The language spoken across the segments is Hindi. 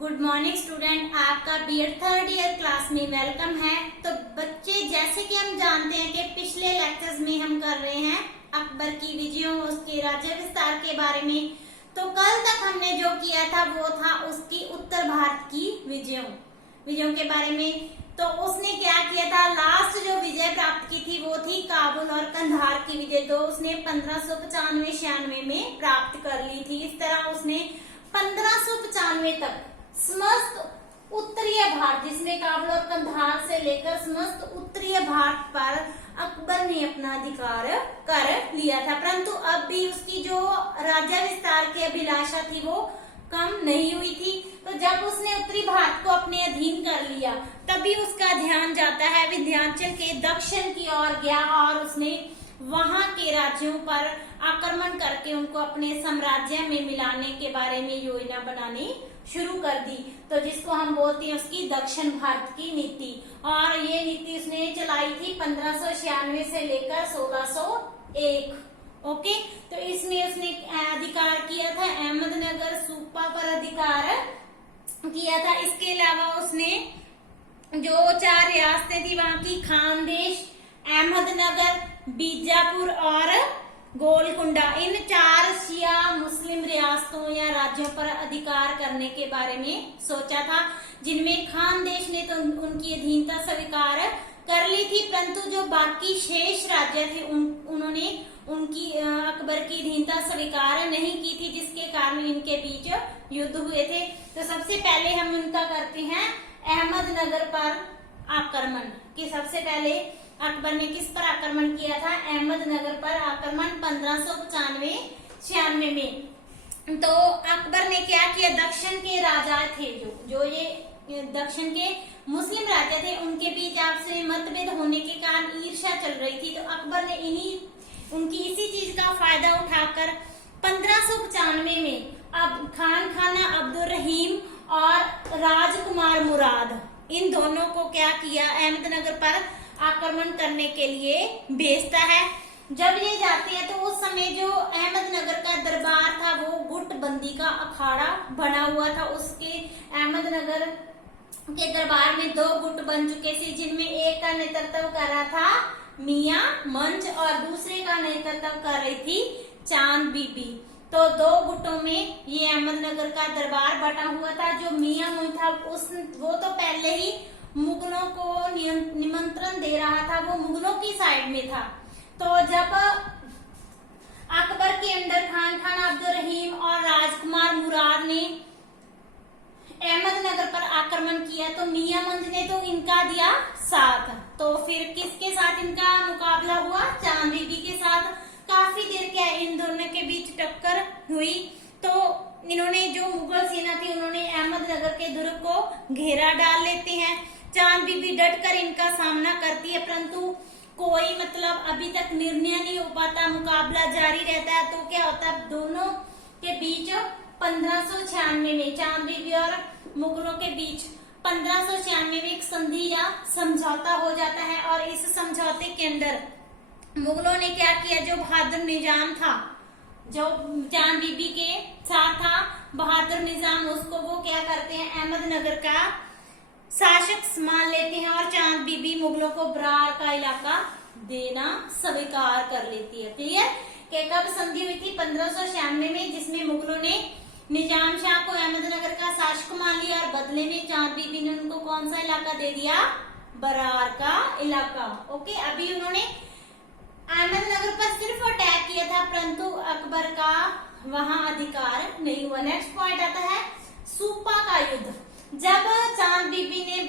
गुड मॉर्निंग स्टूडेंट, आपका बीएड थर्ड ईयर क्लास में वेलकम है। तो बच्चे, जैसे कि हम जानते हैं कि पिछले लेक्चर्स में हम कर रहे हैं अकबर की विजयों, उसके राज्य विस्तार के बारे में। तो कल तक हमने जो किया था वो था उसकी उत्तर भारत की विजयों के बारे में। तो उसने क्या किया था, लास्ट जो विजय प्राप्त की थी वो थी काबुल और कंधार की विजय। तो उसने 1595-96 में प्राप्त कर ली थी। इस तरह उसने 1595 तक समस्त उत्तरीय भारत, जिसमें काबुल और कंधार से लेकर समस्त उत्तरीय भारत पर अकबर ने अपना अधिकार कर लिया था। परंतु अब भी उसकी जो राज्य विस्तार की अभिलाषा थी वो कम नहीं हुई थी। तो जब उसने उत्तरी भारत को अपने अधीन कर लिया, तभी उसका ध्यान जाता है विंध्याचल के दक्षिण की ओर गया और उसने वहां के राज्यों पर आक्रमण करके उनको अपने साम्राज्य में मिलाने के बारे में योजना बनानी शुरू कर दी। तो जिसको हम बोलते हैं उसकी दक्षिण भारत की नीति। और ये नीति उसने चलाई थी 1596 से लेकर 1601। ओके, तो इसमें उसने अधिकार किया था अहमदनगर, सूपा पर अधिकार किया था। इसके अलावा उसने जो 4 रियासतें थी वहां की खानदेश, अहमदनगर, बीजापुर और गोलकुंडा, इन 4 शिया मुस्लिम रियासतों या राज्यों पर अधिकार करने के बारे में सोचा था, जिनमें खानदेश ने तो उनकी अधीनता स्वीकार कर ली थी, परंतु जो बाकी शेष राज्य थे उन्होंने उनकी अकबर की अधीनता स्वीकार नहीं की थी, जिसके कारण इनके बीच युद्ध हुए थे। तो सबसे पहले हम इनका करते हैं अहमदनगर पर आक्रमण। कि सबसे पहले अकबर ने किस पर आक्रमण किया था? अहमदनगर पर आक्रमण 1595-96 में। तो अकबर ने क्या किया, दक्षिण के राजा थे जो ये दक्षिण के मुस्लिम राजा थे, उनके बीच आपस में मतभेद होने के कारण ईर्ष्या चल रही थी। तो अकबर ने उनकी इसी चीज का फायदा उठाकर 1595 में अब खाना अब्दुल रहीम और राजकुमार मुराद, इन दोनों को क्या किया, अहमदनगर पर आक्रमण करने के लिए भेजता है। जब ये जाते हैं तो उस समय जो अहमदनगर का दरबार था वो गुटबंदी का अखाड़ा बना हुआ था। उसके अहमदनगर के दरबार में 2 गुट बन चुके थे, जिनमें एक का नेतृत्व कर रहा था मियां मंच और दूसरे का नेतृत्व कर रही थी चांद बीबी। तो 2 गुटों में ये अहमदनगर का दरबार बटा हुआ था। जो मियां मंच था वो तो पहले ही मुगलों को निमंत्रण दे रहा था, वो मुगलों की साइड में था। तो जब अकबर के अंदर खान अब्दुल रहीम और राजकुमार मुराद ने अहमदनगर पर आक्रमण किया तो मियां मंच ने तो इनका दिया साथ। तो फिर किसके साथ इनका मुकाबला हुआ? चांद बीबी के साथ। काफी देर क्या इन दोनों के बीच टक्कर हुई। तो इन्होंने, जो मुगल सेना थी, उन्होंने अहमदनगर के दुर्ग को घेरा डाल लेते हैं। चांद बीबी डटकर इनका सामना करती है, परंतु कोई अभी तक निर्णय नहीं हो पाता, मुकाबला जारी रहता है। तो क्या होता है, दोनों के बीच 1596 में चांद बीबी और मुगलों के बीच 1596 में एक संधि या समझौता हो जाता है। और इस समझौते के अंदर मुगलों ने क्या किया, जो बहादुर निजाम था, जो चांद बीबी के साथ था बहादुर निजाम, उसको वो क्या करते हैं, अहमदनगर का शासक मान लेते हैं और चांद बीबी मुगलों को बरार का इलाका देना स्वीकार कर लेती है। क्लियर? कि कब संधि हुई थी? 1596 में, जिसमें मुगलों ने निजाम शाह को अहमदनगर का शासक मान लिया और बदले में चांद बीबी ने उनको कौन सा इलाका दे दिया? बरार का इलाका। ओके, अभी उन्होंने अहमदनगर पर सिर्फ अटैक किया था, परंतु अकबर का वहां अधिकार नहीं हुआ। नेक्स्ट पॉइंट आता है सूपा का युद्ध। जब चांद बीबी ने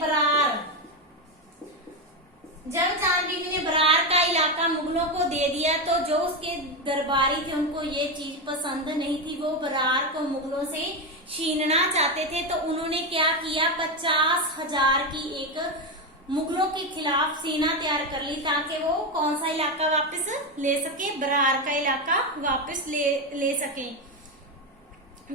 बरार का इलाका मुगलों को दे दिया, तो जो उसके दरबारी थे उनको ये चीज पसंद नहीं थी, वो बरार को मुगलों से छीनना चाहते थे। तो उन्होंने क्या किया, 50,000 की एक मुगलों के खिलाफ सेना तैयार कर ली, ताकि वो कौन सा इलाका वापस ले सके, बरार का इलाका वापस ले सके।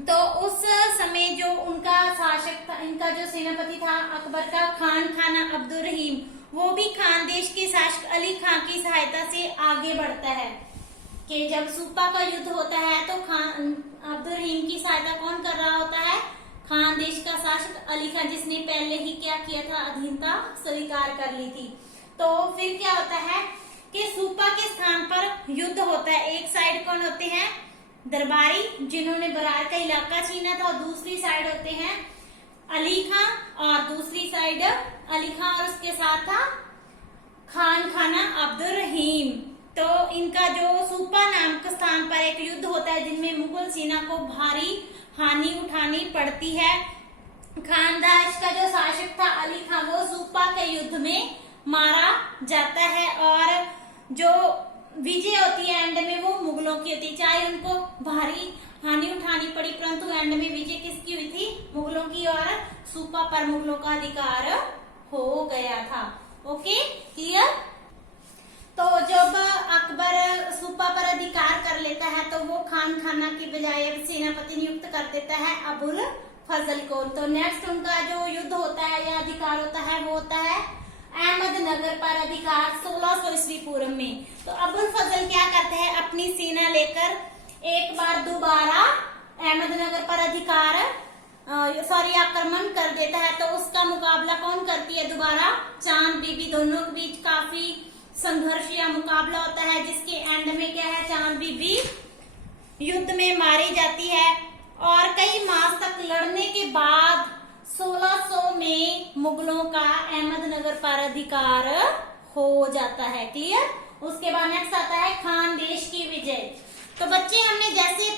तो उस समय जो उनका शासक था, इनका जो सेनापति था अकबर का, खाना अब्दुल रहीम, वो भी खानदेश के शासक अली खां की सहायता से आगे बढ़ता है। कि जब सूपा का युद्ध होता है तो अब्दुल रहीम की सहायता कौन कर रहा होता है? खानदेश खानदेश का शासक अली खान, जिसने पहले ही क्या किया था, अधीनता स्वीकार कर ली थी। तो फिर क्या होता है कि सूपा के स्थान पर युद्ध होता है। एक साइड कौन होते हैं, दरबारी, जिन्होंने बरार का इलाका छीना था, और दूसरी साइड होते हैं अली खां, और दूसरी साइड अली खां और उसके साथ था खान खाना अब्दुल रहीम। तो इनका जो सूपा नाम के स्थान पर एक युद्ध होता है, जिनमें मुगल सेना को भारी हानि उठानी पड़ती है। खानदेश का जो शासक था अली खां, वो सूपा के युद्ध में मारा जाता है, और जो विजय होती है एंड में वो मुगलों की होती है। चाहे उनको भारी हानि उठानी पड़ी, परंतु एंड में विजय किसकी हुई थी, मुगलों की, और सूपा पर मुगलों का अधिकार हो गया था। Okay, clear. तो जब अकबर सूपा पर अधिकार कर लेता है, तो वो खान खाना की बजाय अब सेनापति नियुक्त कर देता है अबुल फजल को। तो नेक्स्ट उनका जो युद्ध होता है या अधिकार होता है, वो होता है अहमदनगर पर अधिकार 1600 ईस्वी पूर्व में। तो अबुल फजल क्या करते हैं, अपनी सेना लेकर एक बार दोबारा अहमदनगर पर आक्रमण कर देता है। तो उसका मुकाबला कौन करती है, दोबारा चांद बीबी। दोनों के बीच काफी संघर्ष या मुकाबला होता है, जिसके एंड में क्या है, चांद बीबी युद्ध में मारी जाती है। और कई मास तक लड़ने के बाद 1600 में मुगलों का अहमदनगर पर अधिकार हो जाता है। क्लियर। उसके बाद नेक्स्ट आता है खानदेश की विजय। तो बच्चे, हमने जैसे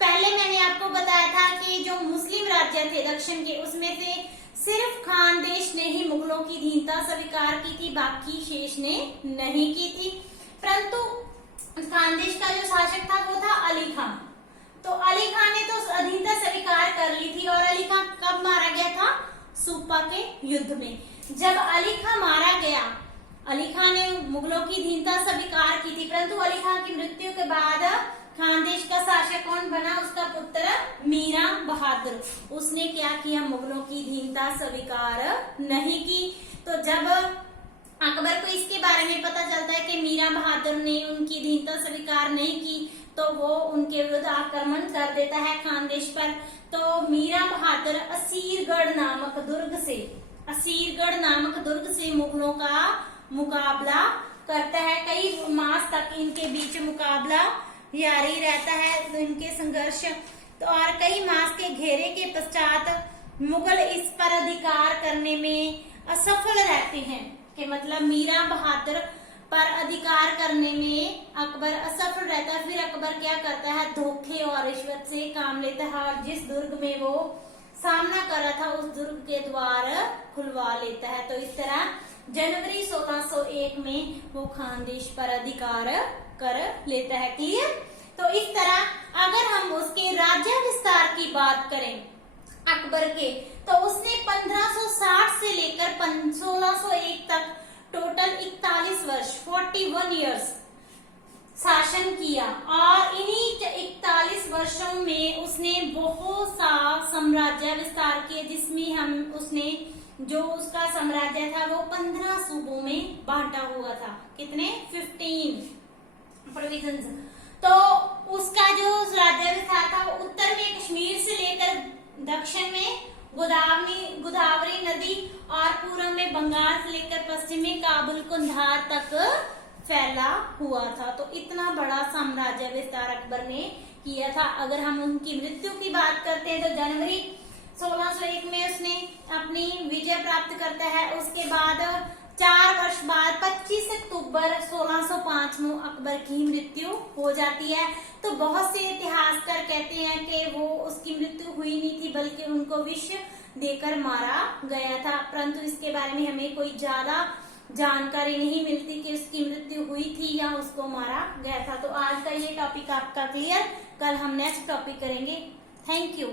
पहले मैंने आपको बताया था कि जो मुस्लिम राज्य थे दक्षिण के, उसमें से सिर्फ खानदेश ने ही मुगलों की अधीनता स्वीकार की थी, बाकी शेष ने नहीं की थी। परंतु खानदेश का जो शासक था वो था अली खान। तो अली खान ने तो अधीनता स्वीकार कर ली थी, और अली खान कब मारा गया था, सूपा के युद्ध में। जब अली खान मारा गया, अली खान ने मुगलों की अधीनता स्वीकार की थी, परंतु अली खान की मृत्यु के बाद खानदेश का शासक कौन बना, उसका पुत्र मीरा बहादुर। उसने क्या किया, मुगलों की अधीनता स्वीकार नहीं की। तो जब अकबर को इसके बारे में पता चलता है कि मीरा बहादुर ने उनकी अधीनता स्वीकार नहीं की, तो वो उनके विरुद्ध आक्रमण कर देता है खानदेश पर। तो मीरा बहादुर असीरगढ़ नामक दुर्ग से मुगलों का मुकाबला करता है। कई मास तक इनके बीच मुकाबला जारी रहता है, इनके संघर्ष। तो और कई मास के घेरे के पश्चात मुगल इस पर अधिकार करने में असफल रहते हैं, कि मतलब मीरा बहादुर पर अधिकार करने में अकबर असफल रहता है। फिर अकबर क्या करता है, धोखे और रिश्वत से काम लेता है, और जिस दुर्ग में वो सामना कर रहा था उस दुर्ग के द्वार खुलवा लेता है। तो इस तरह जनवरी 1601 में वो खानदेश पर अधिकार कर लेता है। क्लियर। तो इस तरह अगर हम उसके राज्य विस्तार की बात करें अकबर के, तो उसने 1560 से लेकर 1601 तक टोटल 41 वर्ष 41 इयर्स शासन किया, और इन्हीं 41 वर्षों में उसने बहुत सा साम्राज्य विस्तार किया, जिसमें उसने जो उसका साम्राज्य था वो 15 सूबों में बांटा हुआ था। कितने, 15 प्रोविजन्स। तो उसका जो राज्य विस्तार था वो उत्तर में कश्मीर से लेकर दक्षिण में गोदावरी नदी, और पूर्व में बंगाल से लेकर पश्चिम में काबुल कुंधार तक फैला हुआ था। तो इतना बड़ा साम्राज्य विस्तार अकबर ने किया था। अगर हम उनकी मृत्यु की बात करते हैं, तो जनवरी 1601 में उसने अपनी विजय प्राप्त करता है। उसके बाद 4 वर्ष बाद 25 अक्टूबर 1605 में अकबर की मृत्यु हो जाती है। तो बहुत से इतिहासकार कहते हैं कि वो उसकी मृत्यु हुई नहीं थी, बल्कि उनको विष देकर मारा गया था। परंतु इसके बारे में हमें कोई ज्यादा जानकारी नहीं मिलती कि उसकी मृत्यु हुई थी या उसको मारा गया था। तो आज का ये टॉपिक आपका क्लियर। कल हम नेक्स्ट टॉपिक करेंगे। Thank you.